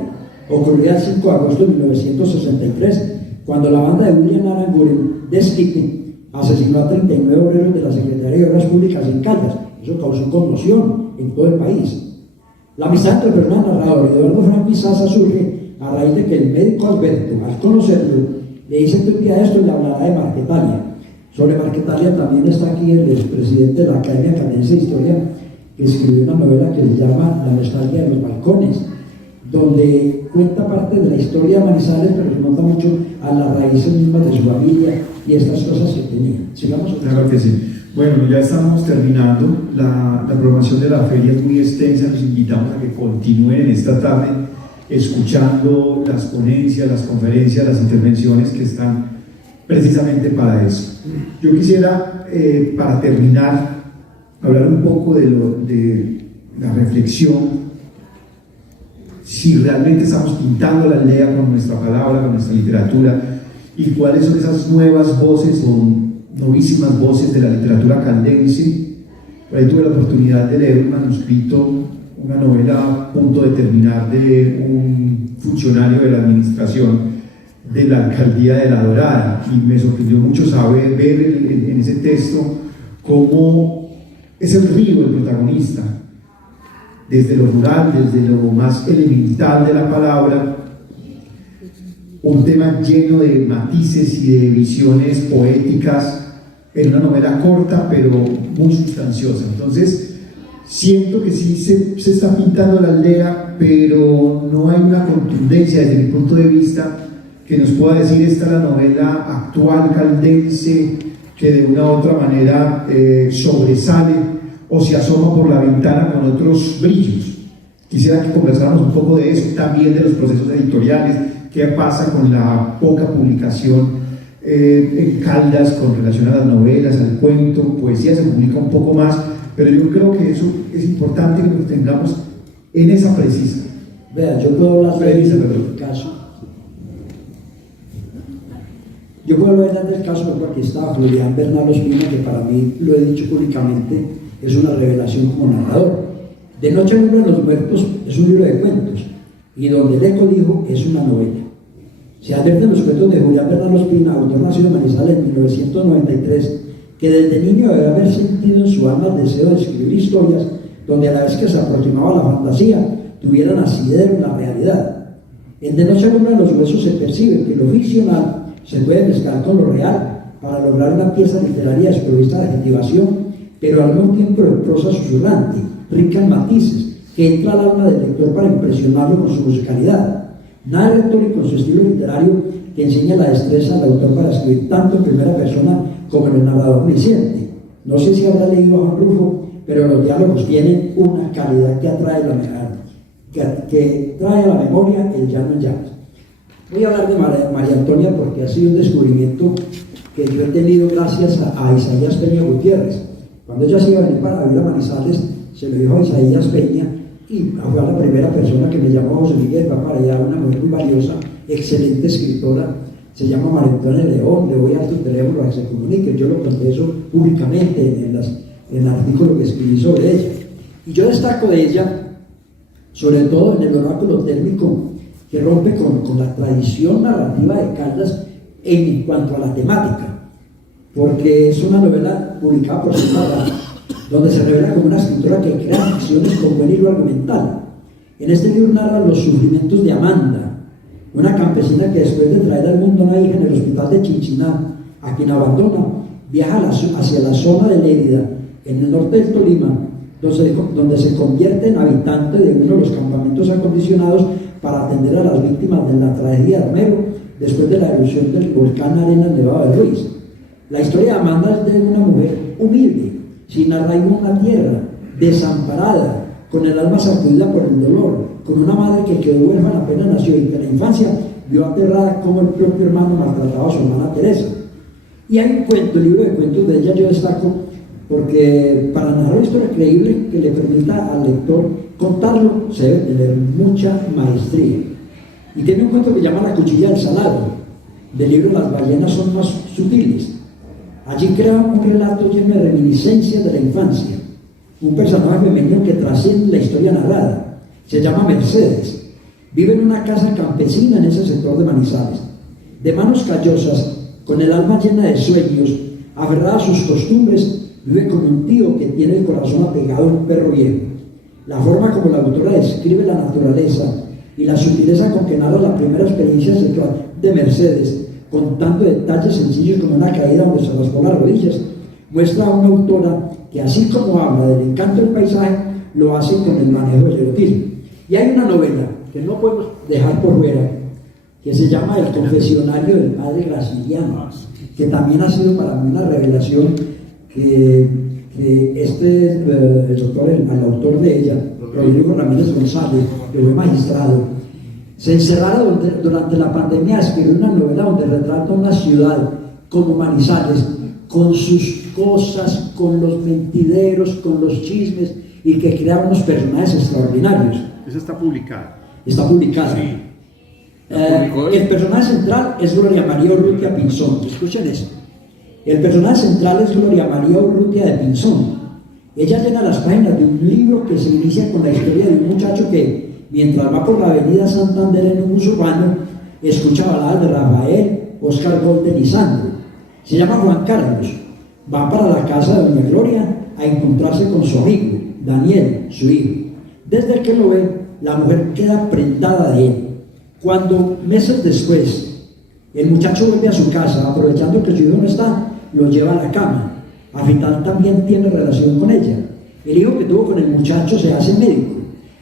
ocurrida el 5 de agosto de 1963, cuando la banda de William Aranguren de Skipton asesinó a 39 obreros de la Secretaría de Obras Públicas en Caldas. Eso causó conmoción en todo el país. La amistad entre Fernando Narrador y Eduardo Franco Izaza surge a raíz de que el médico Alberto, al conocerlo, le dice que un día esto y le hablará de Marquetalia. Sobre Marquetalia también está aquí el presidente de la Academia Caldense de Historia, que escribió una novela que se llama La nostalgia de los balcones, donde cuenta parte de la historia de Manizales, pero se nota mucho a las raíces mismas de su familia y estas cosas que tenía. Sigamos. Claro que sí. Bueno, ya estamos terminando. La programación de la feria es muy extensa. Los invitamos a que continúen esta tarde escuchando las ponencias, las conferencias, las intervenciones que están precisamente para eso. Yo quisiera, para terminar, hablar un poco de la reflexión, si realmente estamos pintando la aldea con nuestra palabra, con nuestra literatura, y cuáles son esas nuevas voces o novísimas voces de la literatura caldense. Por ahí tuve la oportunidad de leer un manuscrito, una novela a punto de terminar de un funcionario de la administración de la alcaldía de La Dorada, y me sorprendió mucho ver en ese texto cómo es el río el protagonista, desde lo rural, desde lo más elemental de la palabra, un tema lleno de matices y de visiones poéticas en una novela corta pero muy sustanciosa. Entonces siento que sí se está pintando la aldea, pero no hay una contundencia desde mi punto de vista que nos pueda decir esta es la novela actual caldense que de una u otra manera sobresale o se asoma por la ventana con otros brillos. Quisiera que conversáramos un poco de eso, también de los procesos editoriales, qué pasa con la poca publicación en Caldas con relación a las novelas, al cuento, poesía se publica un poco más, pero yo creo que eso es importante que nos tengamos en esa precisa. Vea, yo puedo hablar del caso. Yo puedo hablar del caso porque está Julián Bernal Ospina, que para mí, lo he dicho públicamente, es una revelación como narrador. De Noche en Uno de los Muertos es un libro de cuentos, y Donde el Eco dijo es una novela. Se advierte en los cuentos de Julián Bernal Ospina, autor nacido en Manizales en 1993, que desde niño debe haber sentido en su alma el deseo de escribir historias donde a la vez que se aproximaba a la fantasía, tuvieran asidero en la realidad. En De Noche en Uno de los Huesos se percibe que lo ficcional se puede mezclar con lo real para lograr una pieza literaria desprovista de adjetivación, pero al mismo tiempo de prosa susurrante, rica en matices, que entra al alma del lector para impresionarlo con su musicalidad. Nada lector y con su estilo literario que enseña la destreza al autor para escribir tanto en primera persona como en el narrador omnisciente. No sé si habrá leído a Juan Rufo, pero los diálogos tienen una calidad que atrae que trae a la memoria el llano en llamas. Voy a hablar de María Antonia porque ha sido un descubrimiento que yo he tenido gracias a Isaías Peña Gutiérrez. Cuando ella se iba a venir para vivir a Manizales, se lo dijo a Isaías Peña y fue la primera persona que me llamó José Miguel, va para allá, una mujer muy valiosa, excelente escritora, se llama María Antonia León, le voy a dar tu teléfono para que se comunique. Yo lo conté eso públicamente en el artículo que escribí sobre ella. Y yo destaco de ella, sobre todo en el oráculo térmico, que rompe con la tradición narrativa de Caldas en cuanto a la temática, porque es una novela publicada por Silva donde se revela como una escritora que crea ficciones con buen hilo argumental. En este libro narra los sufrimientos de Amanda, una campesina que después de traer al mundo a una hija en el hospital de Chinchiná, a quien abandona, viaja hacia la zona de Lérida, en el norte del Tolima, donde se convierte en habitante de uno de los campamentos acondicionados para atender a las víctimas de la tragedia de Armero después de la erupción del volcán Arenas Nevado de Ruiz. La historia de Amanda es de una mujer humilde, sin arraigo en la tierra, desamparada, con el alma sacudida por el dolor, con una madre que quedó huérfana apenas nació y que en la infancia vio aterrada como el propio hermano maltrataba a su hermana Teresa. Y hay un cuento, el libro de cuentos de ella yo destaco, porque para narrar una historia creíble que le permita al lector contarlo, se debe tener mucha maestría. Y tiene un cuento que llama La cuchilla del salado. Del libro Las ballenas son más sutiles. Allí crea un relato lleno de reminiscencias de la infancia, un personaje femenino que trasciende la historia narrada. Se llama Mercedes. Vive en una casa campesina en ese sector de Manizales. De manos callosas, con el alma llena de sueños, aferrada a sus costumbres, vive con un tío que tiene el corazón apegado a un perro viejo. La forma como la autora describe la naturaleza y la sutileza con que narra la primera experiencia sexual de Mercedes, contando detalles sencillos como una caída donde se raspó las rodillas, muestra a una autora que, así como habla del encanto del paisaje, lo hace con el manejo del erotismo. Y hay una novela que no podemos dejar por fuera, que se llama El confesionario del padre Graciliano, que también ha sido para mí una revelación que el autor de ella, Rodrigo Ramírez González, que fue magistrado, se encerrara durante la pandemia a escribir una novela donde retrata una ciudad como Manizales, con sus cosas, con los mentideros, con los chismes, y que crea unos personajes extraordinarios. Esa está publicada. Está publicada. Sí. El personaje central es Gloria María Urrutia Pinzón. Escuchen eso. El personaje central es Gloria María Urrutia de Pinzón. Ella llena las páginas de un libro que se inicia con la historia de un muchacho que, mientras va por la avenida Santander en un bus urbano, escucha baladas de Rafael, Oscar Golden y Sandro. Se llama Juan Carlos. Va para la casa de doña Gloria a encontrarse con su amigo, Daniel, su hijo. Desde que lo ve, la mujer queda prendada de él. Cuando, meses después, el muchacho vuelve a su casa, aprovechando que su hijo no está, lo lleva a la cama. Afital también tiene relación con ella. El hijo que tuvo con el muchacho se hace médico,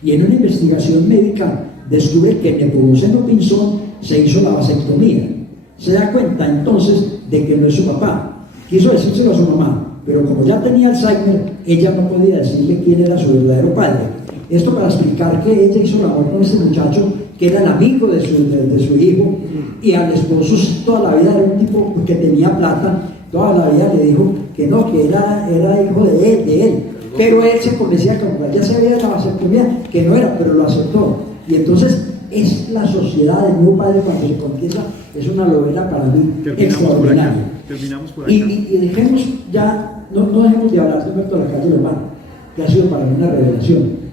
y en una investigación médica descubre que Nepomuceno Pinzón se hizo la vasectomía. Se da cuenta entonces de que no es su papá. Quiso decírselo a su mamá, pero como ya tenía Alzheimer, ella no podía decirle quién era su verdadero padre. Esto para explicar que ella hizo el amor con ese muchacho que era el amigo de su hijo, y al esposo toda la vida era un tipo que tenía plata, toda la vida le dijo que no, que era hijo de él, pero él se convencía que como ya sabía de la vasectomía, que no era, pero lo aceptó. Y entonces es la sociedad del nuevo padre cuando se confiesa. Es una novela para mí extraordinaria. Terminamos por acá. Y dejemos ya, no dejemos de hablar de Humberto Lacalle Lombardo, que ha sido para mí una revelación.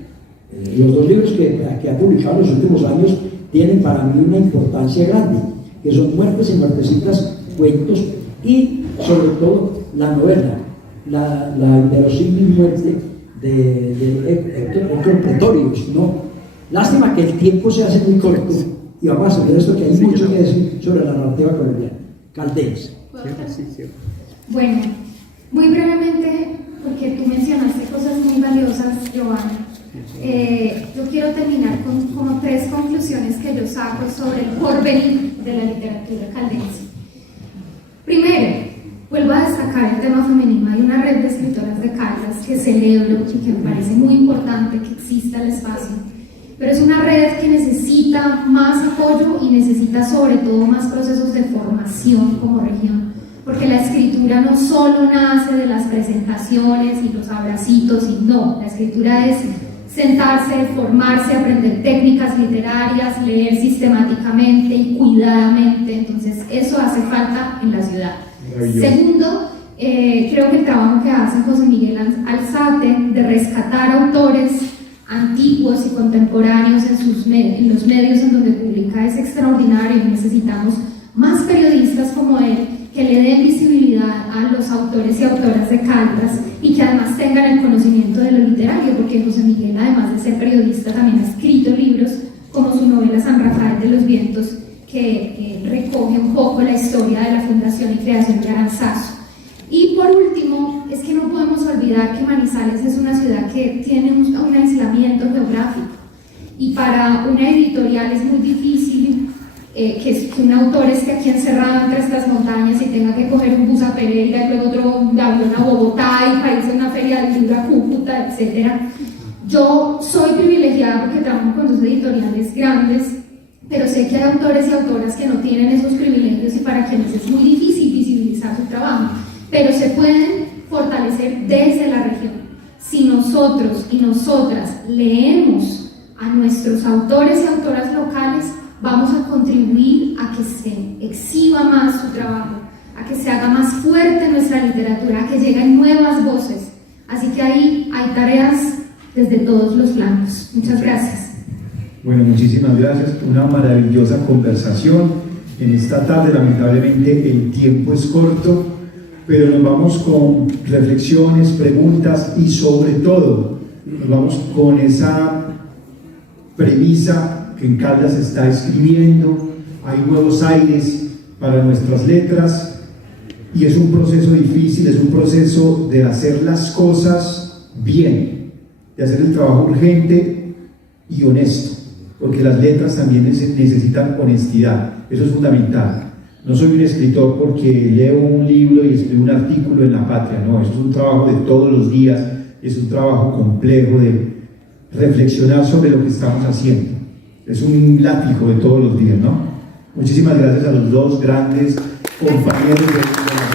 Los dos libros que ha publicado en los últimos años tienen para mí una importancia grande, que son Muertes y Muertecitas, cuentos, y sobre todo la novela, la inverosímil muerte de Héctor Pretorius, ¿no? Lástima que el tiempo se hace muy corto, y vamos a saber esto, que hay mucho que decir sobre la narrativa colombiana. Calderas. Bueno, muy brevemente, porque tú mencionaste cosas muy valiosas, Giovanna. Yo quiero terminar con como 3 conclusiones que yo saco sobre el porvenir de la literatura caldense. Primero, vuelvo a destacar el tema femenino. Hay una red de escritoras de Caldas que celebro y que me parece muy importante que exista el espacio, pero es una red que necesita más apoyo y necesita sobre todo más procesos de formación como región, porque la escritura no solo nace de las presentaciones y los abracitos, y no, la escritura es sentarse, formarse, aprender técnicas literarias, leer sistemáticamente y cuidadamente. Entonces eso hace falta en la ciudad. Segundo, creo que el trabajo que hace José Miguel Alzate de rescatar autores antiguos y contemporáneos en los medios en donde publica es extraordinario. Necesitamos más periodistas como él que le den visibilidad a los autores y autoras de Caldas y que además tengan el conocimiento de lo literario, porque José Miguel, además de ser periodista, también ha escrito libros como su novela San Rafael de los Vientos, que recoge un poco la historia de la fundación y creación de Aranzazu. Y por último, es que no podemos olvidar que Manizales es una ciudad que tiene un aislamiento geográfico, y para una editorial es muy difícil que un autor esté aquí encerrado entre estas montañas y tenga que coger un bus a Pereira y luego otro avión a Bogotá y para irse a una feria del libro a Cúcuta, etc. Yo soy privilegiada porque trabajo con dos editoriales grandes, pero sé que hay autores y autoras que no tienen esos privilegios y para quienes es muy difícil visibilizar su trabajo, pero se pueden fortalecer desde la región. Si nosotros y nosotras leemos a nuestros autores y autoras locales, vamos a contribuir a que se exhiba más su trabajo, a que se haga más fuerte nuestra literatura, a que lleguen nuevas voces. Así que ahí hay tareas desde todos los planos. Muchas gracias. Bueno, muchísimas gracias. Una maravillosa conversación en esta tarde. Lamentablemente el tiempo es corto, pero nos vamos con reflexiones, preguntas y sobre todo nos vamos con esa premisa que en Caldas se está escribiendo. Hay nuevos aires para nuestras letras y es un proceso difícil, es un proceso de hacer las cosas bien, de hacer el trabajo urgente y honesto, porque las letras también necesitan honestidad. Eso es fundamental. No soy un escritor porque leo un libro y escribo un artículo en La Patria, no, esto es un trabajo de todos los días, es un trabajo complejo de reflexionar sobre lo que estamos haciendo. Es un látigo de todos los días, ¿no? Muchísimas gracias a los dos grandes compañeros de